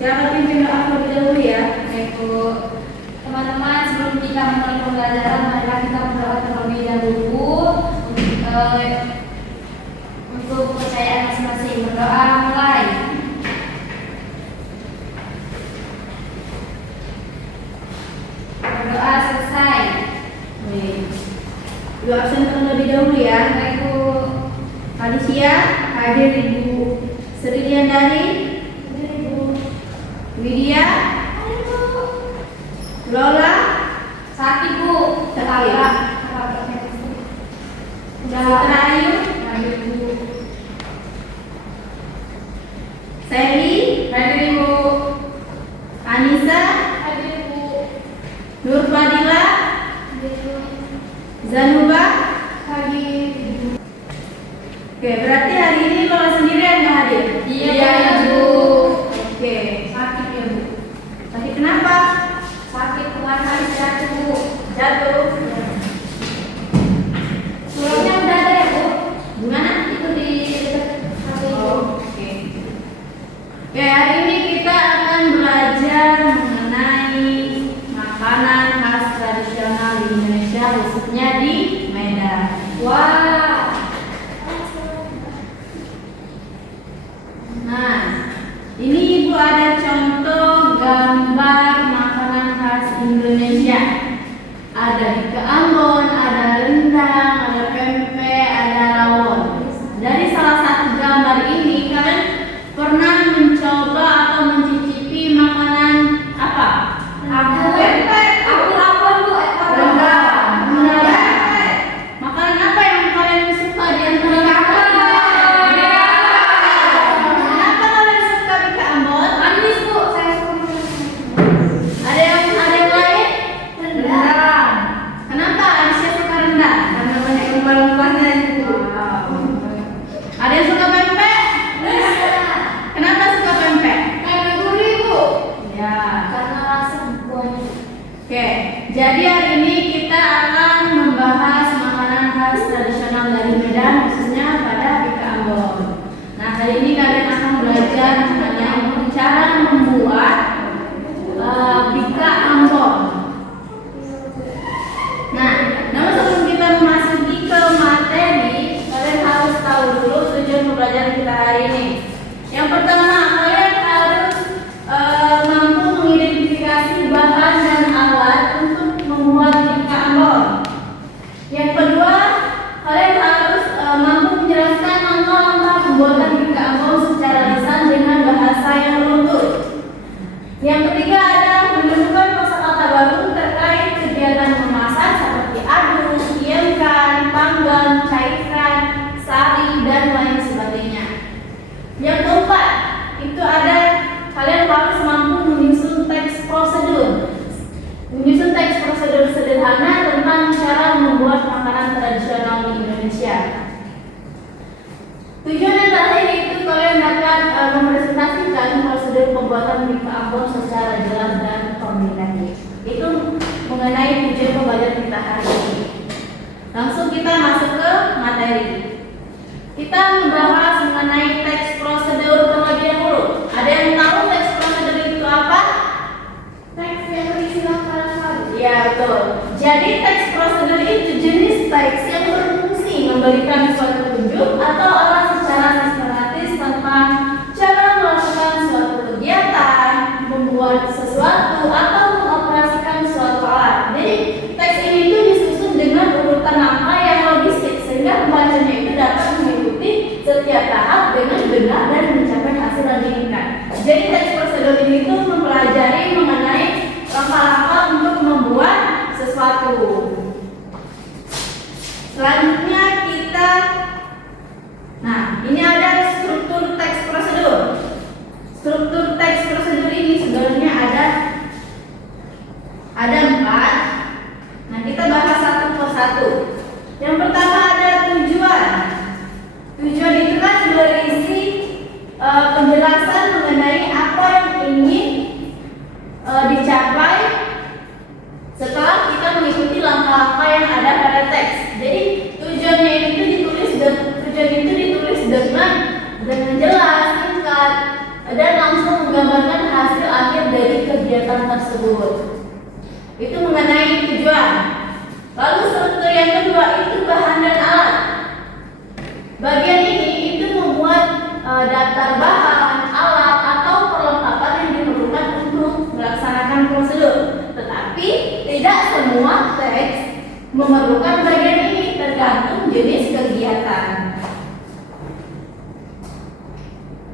Siapa pimpin doa terlebih dahulu ya? Ibu, teman-teman, sebelum kita memulai pembelajaran, marilah kita berdoa terlebih dahulu untuk kepercayaan masing-masing. Berdoa mulai. Berdoa selesai. Ibu absen terlebih dahulu ya. Ibu, Alicia, hadir Ibu Sri Liandari, Widya, Lola, sakit Bu. Sekali. Citra Ayu, Hadir Bu. Sally, Hadir Ibu. Anissa, Hadir Bu. Nur Fadila, Hadir Bu. Zanuba. Hadir. Oke, berarti hari ini Lola sendirian yang hadir? Iya, Bu. Oke, Sakit ya Bu. sakit kenapa? Sakit kemarin habis jatuh Bu. Jatuh. Suratnya udah ada ya Bu. Gimana? Itu di dekat HP Ibu. Oke. Oke, hari ini kita akan belajar mengenai makanan khas tradisional di Indonesia, khususnya di Medan. Wah. Nah, ini Ibu ada contoh gambar makanan khas Indonesia. Ada ikan Ambon, ada rendang, ada pempek, ada rawon. Dari salah satu gambar ini kalian pernah mencoba atau mencicipi makanan apa? Aku pempek. Aku rawon Bu. Rendang. Benar. Makanan apa yang kalian suka di antara Kenapa kalian suka ikan Ambon? Manis Bu. Saya suka Ada yang lain? rendang. Kenapa Aisyah suka rendang? Karena banyak rempah-rempahnya itu. Ada yang suka pempek? Kenapa suka pempek? Karena gurih Bu. Ya. Karena rasa buahnya. Oke, jadi hari ini kita akan membahas makanan khas tradisional dari Medan, khususnya pada Bika Ambon. Nah, hari ini kalian akan belajar mengenai cara membuat Bika Ambon. Nah, namun sebelum kita memasuki ke materi, kalian harus tahu dulu tujuan pembelajaran kita hari ini. Yang pertama, kalian harus mampu mengidentifikasi bahan dan alat untuk membuat Bika Ambon. Yang kedua, kalian harus mampu menjelaskan langkah-langkah pembuatan Bika Ambon secara lisan dengan bahasa yang runtut. Yang ketiga adalah menemukan kosakata baru terkait kegiatan memasak seperti aduk, diamkan, panggang, cairkan, sari, dan lain sebagainya. Yang keempat, itu ada kalian harus mampu menyusun teks prosedur. Menyusun teks prosedur sederhana tentang cara membuat makanan tradisional di Indonesia. Tujuan yang terakhir itu kalian dapat mempresentasikan prosedur pembuatan Bika Ambon secara jelas dan komunikatif. Itu mengenai tujuan pembelajaran kita hari ini. Langsung kita masuk ke materi. Kita membahas mengenai teks prosedur terlebih dahulu. Ada yang tahu teks prosedur itu apa? Teks yang berisi langkah-langkah. Ya, betul. Jadi teks prosedur itu jenis teks yang berfungsi memberikan suatu petunjuk atau arahan secara sistematis tentang cara melakukan suatu kegiatan, membuat sesuatu atau mengoperasikan suatu alat. Jadi teks ini itu disusun dengan urutan langkah yang logistik sehingga pembacanya itu dapat mengikuti setiap tahap dengan benar dan mencapai hasil yang diinginkan. Jadi teks prosedur ini itu mempelajari mengenai langkah-langkah untuk membuat sesuatu. Selanjutnya ini ada struktur teks prosedur. Struktur teks prosedur ini sebenarnya ada 4. Nah, kita bahas satu persatu. Yang pertama ada tujuan. Tujuan itu kan berisi penjelasan mengenai apa yang ingin dicapai setelah kita mengikuti langkah-langkah yang ada pada teks. Jadi tujuannya itu ditulis dengan jelas, singkat, dan langsung menggambarkan hasil tersebut. Itu mengenai tujuan. Lalu struktur yang kedua itu bahan dan alat. Bagian ini itu membuat daftar bahan, alat atau perlengkapan yang diperlukan untuk melaksanakan prosedur. Tetapi tidak semua teks memerlukan bagian ini, tergantung jenis kegiatan.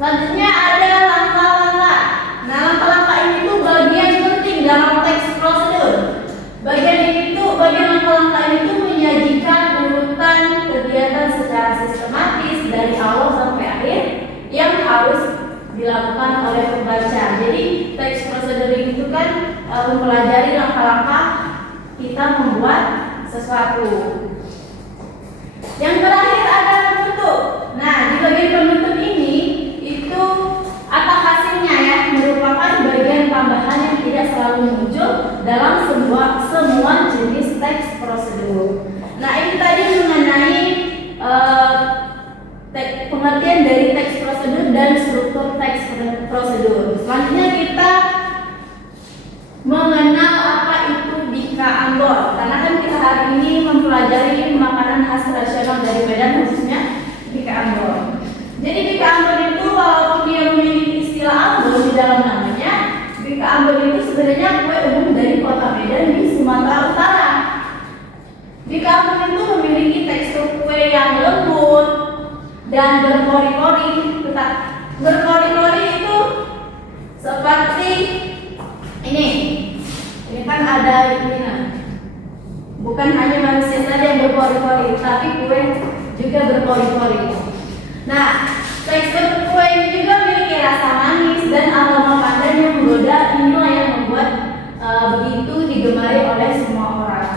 Selanjutnya ada langkah-langkah. Nah, langkah-langkah ini tuh bagian penting dalam teks prosedur. Bagian langkah-langkah ini tuh menyajikan urutan kegiatan secara sistematis dari awal sampai akhir yang harus dilakukan oleh pembaca. Jadi teks prosedur itu kan mempelajari langkah-langkah kita membuat sesuatu. Yang terakhir ada penutup. Nah, di bagian penutup ini itu atau hasilnya ya merupakan bagian tambahan yang tidak selalu muncul dalam semua jenis teks prosedur. Nah, ini tadi mengenai pengertian dari teks prosedur dan struktur teks prosedur. Selanjutnya kita mengenal apa itu Bika Ambon, karena kan kita hari ini mempelajari makanan khas tradisional dari Medan, khususnya Bika Ambon. Jadi Bika Ambon itu walaupun dia memiliki istilah Ambon di dalam namanya, Bika Ambon itu sebenarnya kue umum dari kota Medan di Sumatera Utara. Bika Ambon itu memiliki tekstur kue yang lembut dan berpori-pori. Berpori-pori itu seperti ini. Ini kan ada ini, bukan hanya manusia saja yang berpori-pori, tapi kue juga berpori-pori. Nah, tekstur kue ini juga memiliki rasa manis dan aroma pandan yang menggoda. Inilah yang membuat begitu digemari oleh semua orang.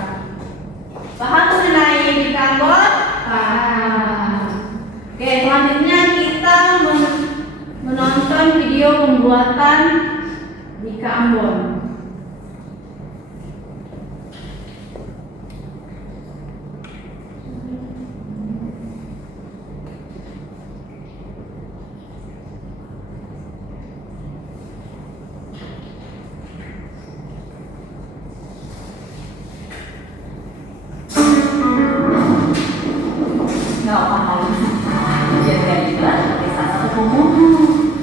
Paham mengenai Bika Ambon? Paham. Oke, selanjutnya kita menonton video pembuatan Bika Ambon. Nggak apa-apa, jaga juga sebagai salah satu pembunuh.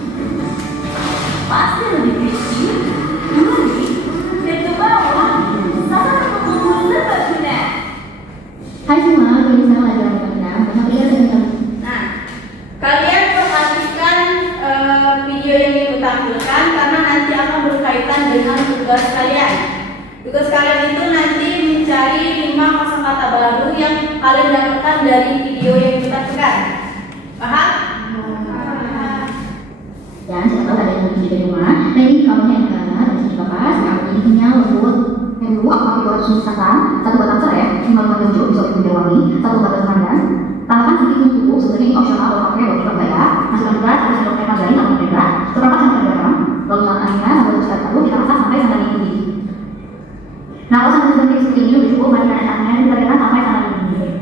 Pasti lebih kecil, gurih, dan ke bawah. Salah satu pembunuh serbaguna. Hai semua, kali ini saya lagi Marina. Bersama dia dengan Nah, kalian perhatikan video yang ibu tampilkan karena nanti akan berkaitan dengan tugas kalian. Tugas kalian itu nanti mencari 5 kosakata baru yang kalian dapatkan dari video yang kita tampilkan. Paham? dan siapa tahu ada yang lebih di rumah. Nah, ini kalau yang kanan dari sini bapak, sekarang ini kenyal lembut. Yang dulu aku pakai bawang misalkan satu batang serai, 5 lembar hijau bisa bikin wangi, 1 batang pandan. Tambahkan sedikit bumbu, sebenarnya ini opsional kalau pakai bawang juga ya. Masukkan juga satu sendok teh margarin atau mentega, seperempat sendok garam, lalu makanannya sampai sekitar satu kita masak sampai santan ini mendidih. Nah, kalau santan seperti ini udah cukup, mari kita santannya dibiarkan sampai santan ini mendidih.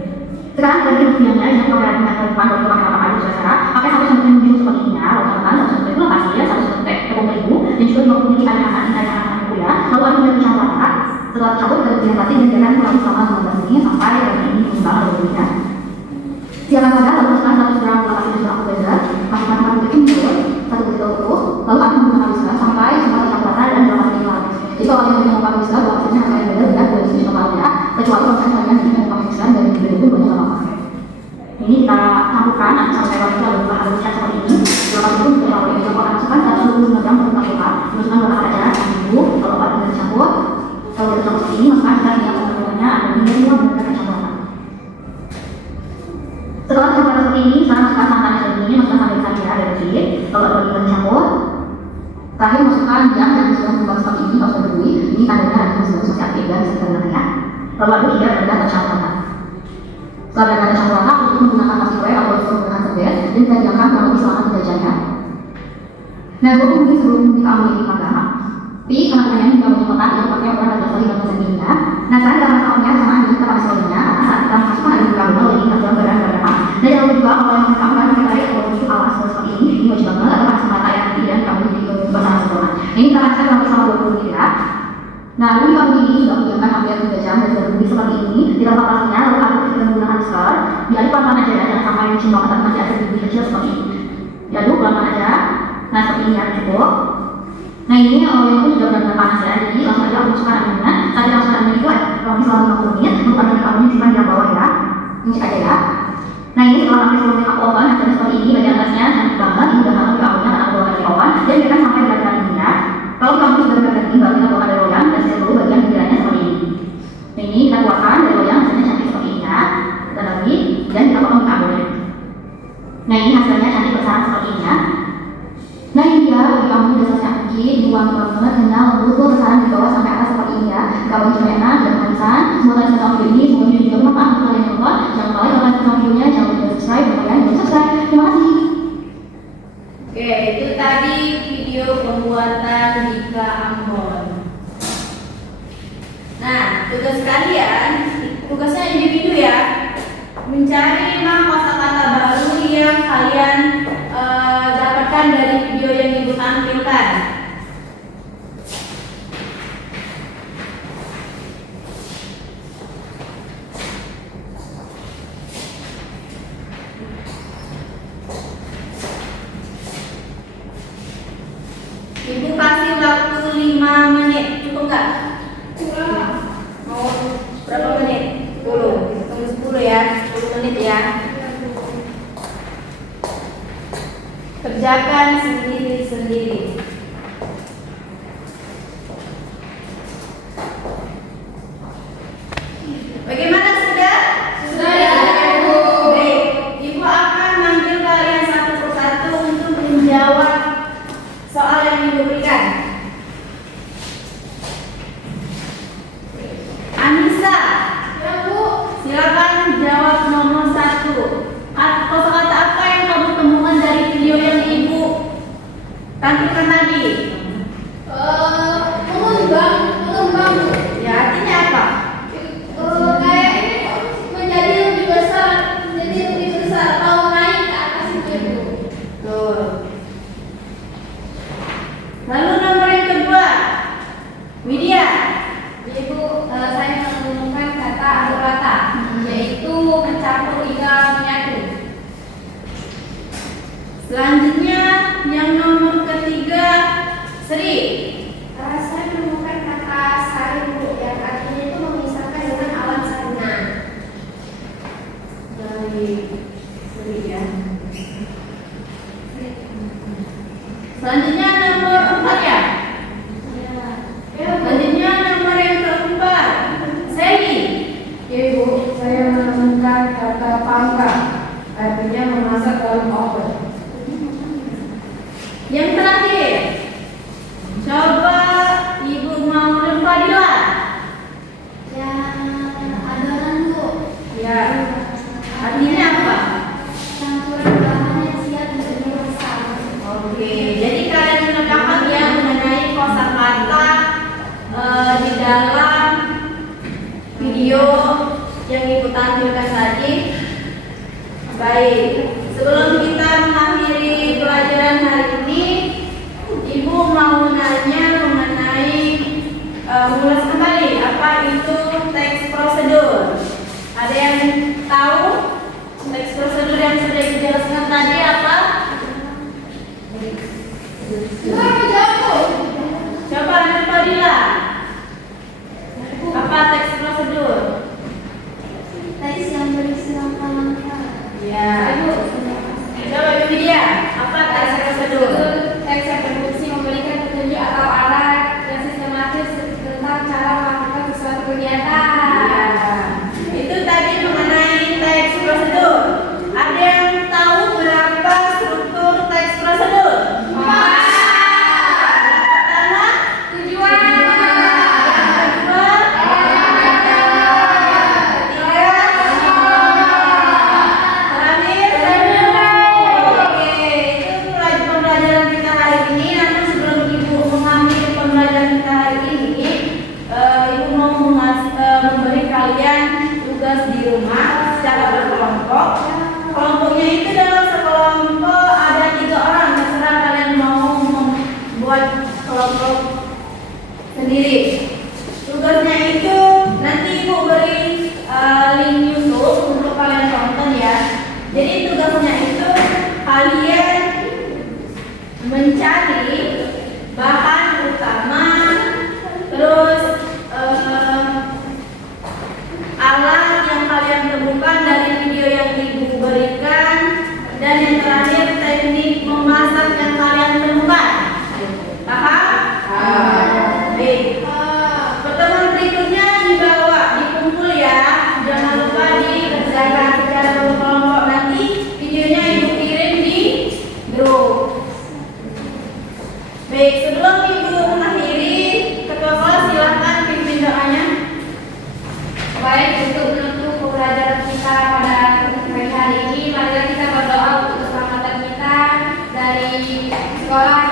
Sekarang bagi rupiahnya, jangan pakai minyak depan atau pakai apa aja secara. Pakai 1 sendok hijau seperti ini ya, lalu tambahkan 1 sendok itu lepas ya, 1 sendok teh tepung terigu, dan juga 50 ml air hangat ya. Lalu aduk dengan campur rata. Setelah campur kita fermentasi dan biarkan kurang selama 15 menit sampai ragi ini mengembang lalu berubah. Siapkan wadah, lalu masukkan 100 gram gula pasir dan alkohol, masukkan 1 baking powder, 1 butir telur, lalu aduk menggunakan whisker sampai semua tercampur rata dan gula pasirnya hilang. Jadi kalau kalian ingin mengubah whisker, gula pasirnya harus kalian beda dan 2 sisi ya. Kecuali kalau kalian ingin mengubah whisker dari video itu banyak lama. Ini kita campurkan sampai warnanya lalu kita haluskan seperti ini. Gula pasir itu sudah lalu kita masukkan 120 gram tepung tapioka, masukkan gula pasir dan bumbu, lalu aduk dan campur. Kalau kita campur seperti ini, masukkan kita yang pertemuannya ada hingga 2 menit kita campur rata. Setelah campur seperti ini, sekarang masukkan santannya seperti ini, masukkan sampai saja dari sini. Kalau ada lagi campur, terakhir masukkan jam yang sudah membuat seperti ini, kalau sudah berbuih, ini tandanya ada masih aktif dan bisa kita ya. Lalu aduk hingga benar-benar tercampur rata. Setelah benar-benar tercampur rata, untuk menggunakan nasi kue atau menggunakan serbet, dan kita diamkan kurang lebih selama 3 jam ya. Nah, gue mungkin sebelum kita ambil ini agama, tapi karena kalian juga punya kotak yang pakai ukuran 12 kali 12 cm. Nah, sekarang kita masukkan sama aja kita pakai solinya, karena saat kita masukkan ada beberapa bunga, jadi kita coba berapa. Dan jangan lupa kalau yang kita akan kita tarik kalau itu alas seperti ini wajib banget atau pakai mata yang tidak kamu jadi bersama sempurna. Ini kita masukkan selama 20 menit ya. Nah, ini kamu ini sudah menyiapkan hampir 3 jam dan sudah berdiri seperti ini di tempat pastinya, lalu aduk dengan menggunakan whisker. Diaduk pelan-pelan aja ya, jangan sampai mencimbang tapi masih ada biji kecil seperti ini. Diaduk pelan-pelan aja. Nah, seperti ini ya, cukup. Nah, ini yang itu sudah benar-benar panas ya, jadi langsung aja aku masukkan adonannya. Saat kita masukkan adonan itu kurang selama 50 menit untuk adonan kamunya simpan di bawah ya. Ini cek aja ya. Nah, ini setelah hampir 10 menit aku oven, hasilnya seperti ini, bagian atasnya cantik banget. Ini udah hangat di awannya karena aku bawa dari oven dan biarkan sampai benar-benar ini ya. Kalau kamu sudah benar-benar ini, baru kita buatkan dari loyang dan siap dulu bagian pinggirannya seperti ini. Nah, ini kita buatkan dari loyang, hasilnya cantik seperti ini ya. Kita lagi dan kita potong ke adonannya. Nah, ini hasilnya cantik besaran seperti ini ya. Nah, ini dia bagi kamu udah selesai uji, ini wangi banget, kenyal, lembut, tuh besaran di bawah sampai atas seperti ini ya. Kalau juga enak, jangan kemanisan. Semoga kalian suka video ini, semoga video juga bermanfaat untuk kalian yang nonton. Jangan lupa like kalau kalian suka videonya, jangan lupa subscribe, dan kalian belum subscribe. Terima kasih. Oke, itu tadi video pembuatan Dika Ambon. Nah, tugas kalian, tugasnya individu ya, mencari 5 kosakata baru yang kalian dapatkan dari video yang ibu tampilkan. Ibu kasih waktu 5 menit, cukup nggak? Mau berapa menit? 10. Tunggu 10 ya, 10 menit ya. Kerjakan sendiri-sendiri. Bagaimana sudah? Sudah ya, Ibu. Baik, Ibu akan manggil kalian satu persatu untuk menjawab soal yang Ibu berikan. Anissa, ya Bu, silakan jawab nomor 1. Kosakata apa yang kamu temukan dari video yang Ibu tampilkan tadi? Mengembang. Ya, artinya apa? Kayak ini menjadi lebih besar atau naik ke atas itu. Tuh. Lalu nomor yang kedua, Widya. Ibu, saya menemukan kata aduk rata, yaitu mencampur hingga menyatu. Selanjutnya yang nomor ketiga, Sri. Saya menemukan kata saribu yang artinya itu memisahkan dengan awan saringan. Dari Sri ya. Selanjutnya nomor 4 ya. Selanjutnya nomor yang keempat, Sally. Ibu, saya menemukan kata panggang, artinya memasak dalam oven. Yang terakhir, coba Ibu mau dan Fadila. Ya, adonan Bu. Ya, artinya apa? Campuran bahan yang siap untuk dimasak. Oke, jadi kalian sudah paham ya mengenai kosakata di dalam video yang Ibu tampilkan tadi. Baik, sebelum kita mengakhiri pelajaran hari ini, Ibu mau nanya mengenai mengulas kembali apa itu teks prosedur. Ada yang tahu teks prosedur yang sudah dijelaskan tadi apa? Coba Anda Fadila. Apa teks prosedur? Teks yang berisi langkah-langkah. Ya. Coba Ibu Widya, apa teks prosedur? Teks yang berfungsi memberikan petunjuk atau arah yang sistematis tentang cara melakukan sesuatu kegiatan. Ya. Itu tadi mengenai teks prosedur. Ada yang tahu berapa struktur teks prosedur? Pertama, Tujuan. yang kedua, ketiga, terakhir. Oke, itu pembelajaran kita hari ini. Nanti sebelum Ibu mengambil pembelajaran kita hari ini, Ibu mau memberi kalian tugas di rumah secara berkelompok. Kelompoknya itu dalam sekelompok ada 3 orang. Terserah kalian mau membuat kelompok sendiri. Tugasnya itu nanti Ibu beri link YouTube untuk kalian tonton ya. Jadi tugasnya itu kalian mencari bahan utama, terus alat yang kalian temukan dari video yang Ibu berikan, dan yang terakhir teknik memasak yang kalian temukan. Paham? Baik. Pertemuan berikutnya dibawa, dikumpul ya. Jangan lupa dikerjakan secara kelompok. Nanti videonya Ibu kirim di grup. Baik, sebelum Ibu mengakhiri, Ketua kelas silakan pimpin doanya. Baik, untuk menutup pembelajaran kita pada pagi hari ini, marilah kita berdoa untuk keselamatan kita dari sekolah